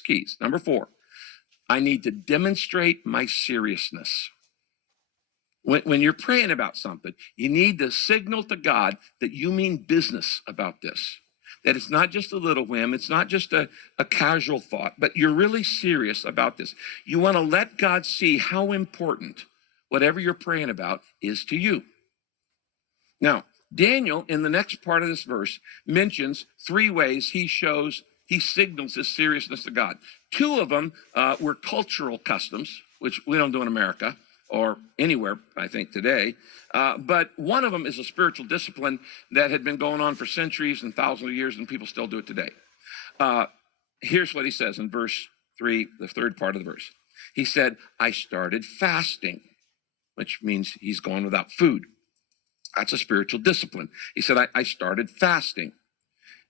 keys. Number 4, I need to demonstrate my seriousness. When you're praying about something, you need to signal to God that you mean business about this. That it's not just a little whim, it's not just a casual thought, but you're really serious about this. You want to let God see how important whatever you're praying about is to you. Now, Daniel, in the next part of this verse, mentions 3 ways he signals his seriousness to God. 2 of them were cultural customs, which we don't do in America or anywhere, I think, today. But one of them is a spiritual discipline that had been going on for centuries and thousands of years, and people still do it today. Here's what he says in verse 3, the 3rd part of the verse. He said, I started fasting, which means he's gone without food. That's a spiritual discipline. He said, I started fasting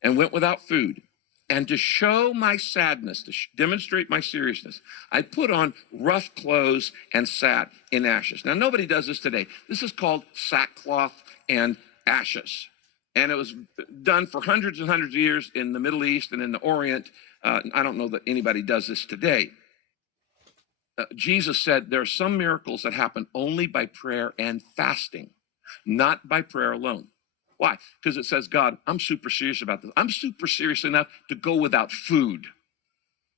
and went without food. And to show my sadness, to demonstrate my seriousness, I put on rough clothes and sat in ashes. Now, nobody does this today. This is called sackcloth and ashes. And it was done for hundreds and hundreds of years in the Middle East and in the Orient. I don't know that anybody does this today. Jesus said there are some miracles that happen only by prayer and fasting, not by prayer alone. Why? Because it says, God, I'm super serious about this. I'm super serious enough to go without food.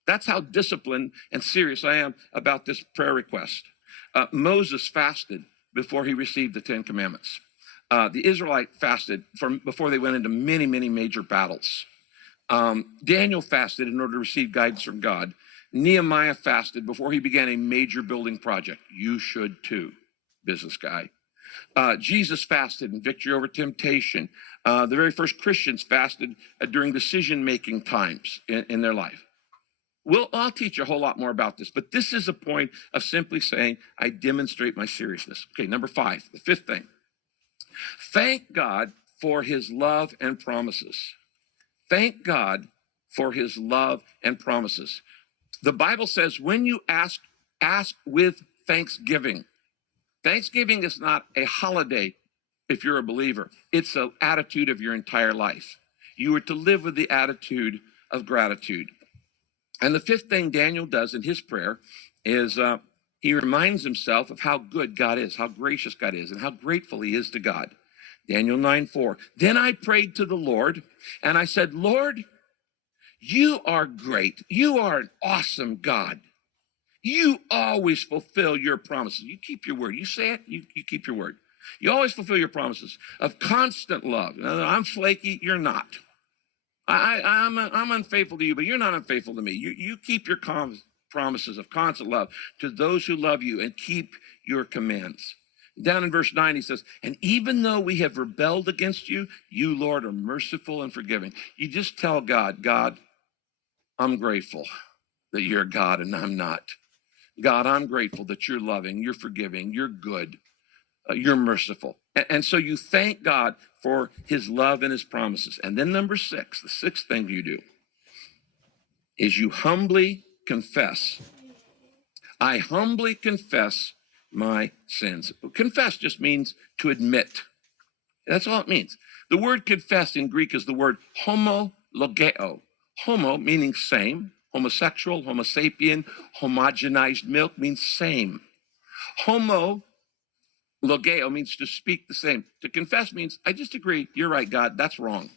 That's how disciplined and serious I am about this prayer request. Moses fasted before he received the 10 Commandments. The Israelite fasted before they went into many, many major battles. Daniel fasted in order to receive guidance from God. Nehemiah fasted before he began a major building project. You should too, business guy. Jesus fasted in victory over temptation. The very first Christians fasted during decision-making times in their life. I'll teach you a whole lot more about this, but this is a point of simply saying, I demonstrate my seriousness. Okay, number 5, the 5th thing. Thank God for his love and promises. Thank God for his love and promises. The Bible says when you ask with thanksgiving. Thanksgiving is not a holiday if you're a believer. It's an attitude of your entire life. You are to live with the attitude of gratitude. And the 5th thing Daniel does in his prayer is he reminds himself of how good God is, how gracious God is, and how grateful he is to God. Daniel 9:4. Then I prayed to the Lord, and I said, Lord, you are great. You are an awesome God. You always fulfill your promises. You keep your word. You say it, you keep your word. You always fulfill your promises of constant love. I'm flaky, you're not. I'm unfaithful to you, but you're not unfaithful to me. You keep your promises of constant love to those who love you and keep your commands. Down in verse 9, he says, and even though we have rebelled against you, you, Lord, are merciful and forgiving. You just tell God, God, I'm grateful that you're God and I'm not. God, I'm grateful that you're loving, you're forgiving, you're good, you're merciful. And so you thank God for his love and his promises. And then number 6, the 6th thing you do is you humbly confess. I humbly confess my sins. Confess just means to admit. That's all it means. The word confess in Greek is the word homologeo. Homo meaning same. Homosexual, homo sapien, homogenized milk means same. Homo logeo means to speak the same. To confess means, I just agree, you're right, God, that's wrong.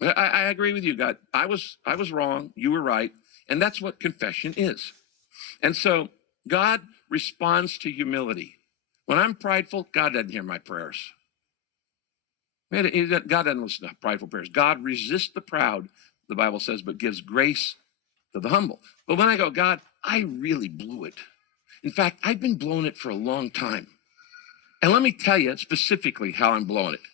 I agree with you, God. I was wrong, you were right. And that's what confession is. And so God responds to humility. When I'm prideful, God doesn't hear my prayers. God doesn't listen to prideful prayers. God resists the proud, the Bible says, but gives grace to the humble. But when I go, God, I really blew it. In fact, I've been blowing it for a long time. And let me tell you specifically how I'm blowing it.